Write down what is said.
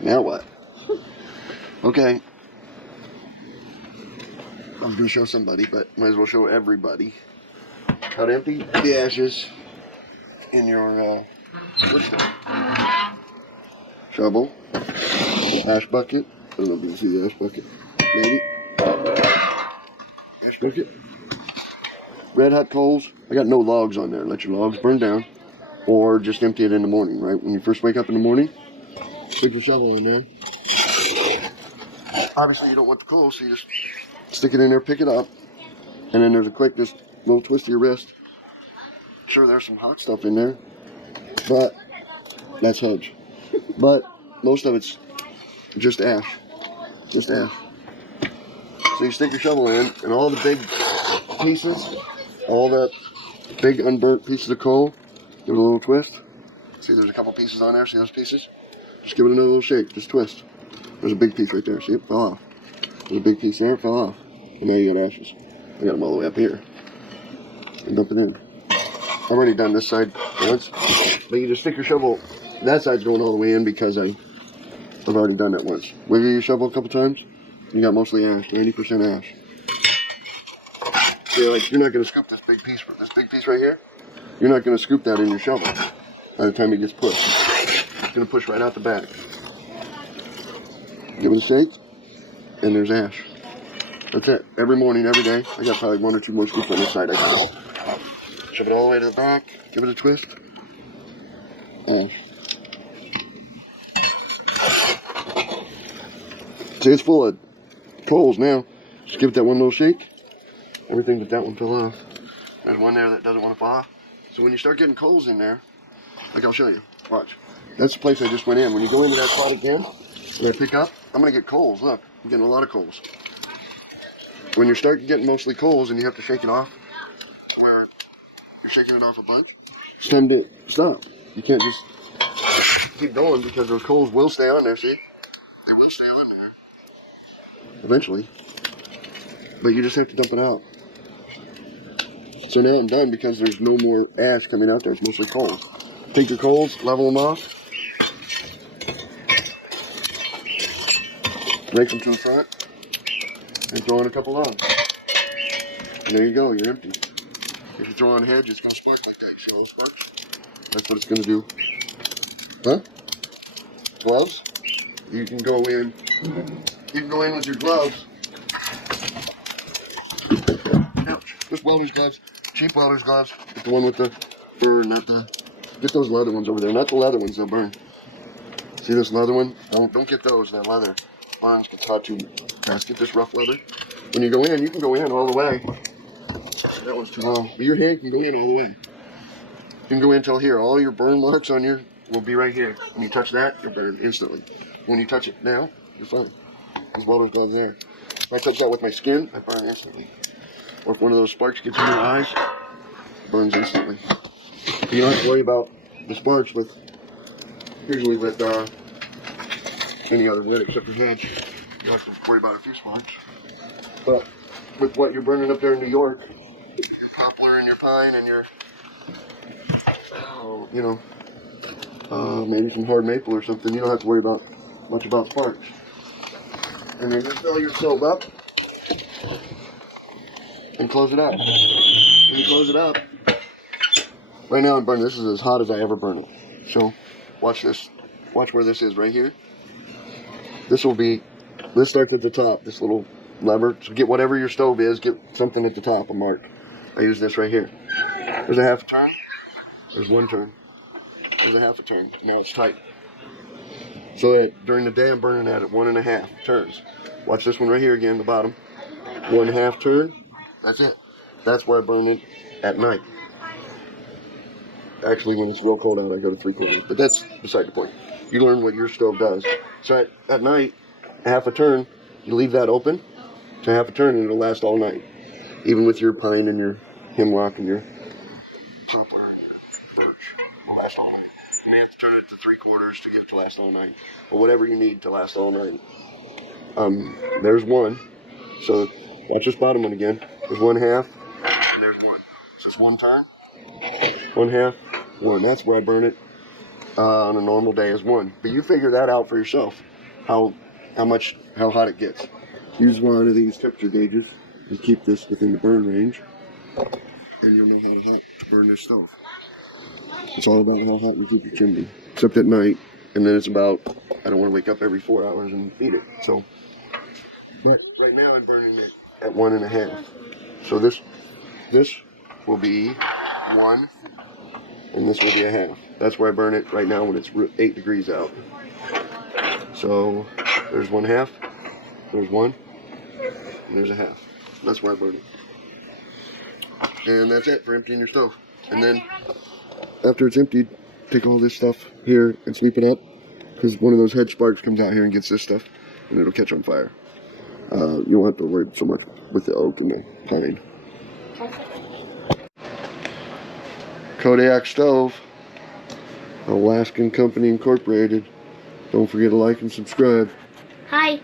Now what? Okay. I was going to show somebody, but might as well show everybody how to empty the ashes in your wood stove. Shovel, ash bucket. I don't know if you can see the ash bucket. Maybe. Ash bucket. Red hot coals. I got no logs on there. Let your logs burn down. Or just empty it in the morning, right? When you first wake up in the morning, stick your shovel in there. Obviously, you don't want the coals, so you just stick it in there, pick it up, and then there's a quick, just little twist to your wrist. Sure, there's some hot stuff in there, but that's hudge. But most of it's just ash. Just ash. So you stick your shovel in, and all the big pieces, all that big unburnt pieces of coal, give it a little twist. See, there's a couple pieces on there. See those pieces? Just give it another little shake. Just twist. There's a big piece right there. See, it fell off. There's a big piece there. It fell off. And now you got ashes. I got them all the way up here. And dump it in. I've already done this side once. But you just stick your shovel. That side's going all the way in because I've already done that once. Wiggle your shovel a couple times. You got mostly ash. 90% ash. So you're not going to scoop this big piece. This big piece right here. You're not going to scoop that in your shovel by the time it gets pushed. It's going to push right out the back. Give it a shake, and there's ash. That's it. Every morning, every day. I got probably one or two more scoops on this side. I can shove it all the way to the back. Give it a twist. Ash. See, it's full of coals now. Just give it that one little shake. Everything but that one fell off. There's one there that doesn't want to fall off. So when you start getting coals in there, like I'll show you. Watch. That's the place I just went in. When you go into that spot again, and I pick up, I'm going to get coals. Look, I'm getting a lot of coals. When you start getting mostly coals and you have to shake it off, where you're shaking it off a bunch, it's time to stop. You can't just keep going because those coals will stay on there, see? They will stay on there eventually. But you just have to dump it out. So now I'm done because there's no more ash coming out there. It's mostly coals. Take your coals, level them off. Rake them to the front. And throw in a couple logs. And there you go, you're empty. If you throw on a hedge, it's going to spark like that. See all those sparks? That's what it's going to do. Huh? Gloves? You can go in. You can go in with your gloves. Ouch. Just welder's gloves. Cheap welder's gloves. Get the one with the burn, not the... Get those leather ones over there. Not the leather ones, they'll burn. See this leather one? Don't get those. That leather burns, gets hot too fast. Get this rough leather. When you go in, you can go in all the way. That one's too long. But your hand can go in all the way. You can go in till here. All your burn marks on your will be right here. When you touch that, you're burned instantly. When you touch it now, you're fine. There's welder's gloves there. If I touch that with my skin, I burn instantly. Or if one of those sparks gets in your eyes, it burns instantly. You don't have to worry about the sparks usually with any other wood except for hedge. You don't have to worry about a few sparks. But with what you're burning up there in New York, your poplar and your pine and your, maybe some hard maple or something, you don't have to worry much about sparks. And then just fill your stove up and close it up. When you close it up, right now I'm burning. This is as hot as I ever burn it. So watch this. Watch where this is right here. This starts at the top, this little lever. So get whatever your stove is, get something at the top, a mark. I use this right here. There's a half a turn. There's one turn. There's a half a turn. Now it's tight. So during the day I'm burning at 1.5 turns. Watch this one right here again, the bottom. 1/2 turn. That's it. That's where I burn it at night. Actually, when it's real cold out, I go to 3/4. But that's beside the point. You learn what your stove does. So at night, 1/2 turn, you leave that open to 1/2 turn and it'll last all night. Even with your pine and your hemlock and your poplar and your birch. It'll last all night. You may have to turn it to 3/4 to get it to last all night. Or whatever you need to last all night. There's one. So watch this bottom one again. There's 1/2 and there's one. So it's one turn. 1/2, one. That's where I burn it on a normal day is 1. But you figure that out for yourself, how hot it gets. Use one of these temperature gauges and keep this within the burn range, and you'll know how hot to burn this stove. It's all about how hot you keep your chimney, except at night, and then it's about, I don't want to wake up every 4 hours and feed it. So, but right now I'm burning it at 1.5. So this will be 1, and this will be 1/2. That's where I burn it right now when it's 8 degrees out. So there's 1/2, there's 1, and there's 1/2. That's where I burn it. And that's it for emptying your stove. And then after it's emptied, take all this stuff here and sweep it up, because one of those head sparks comes out here and gets this stuff, and it'll catch on fire. You won't have to worry so much with the oak and the pine. Kodiak Stove, Alaskan Company Incorporated. Don't forget to like and subscribe. Hi.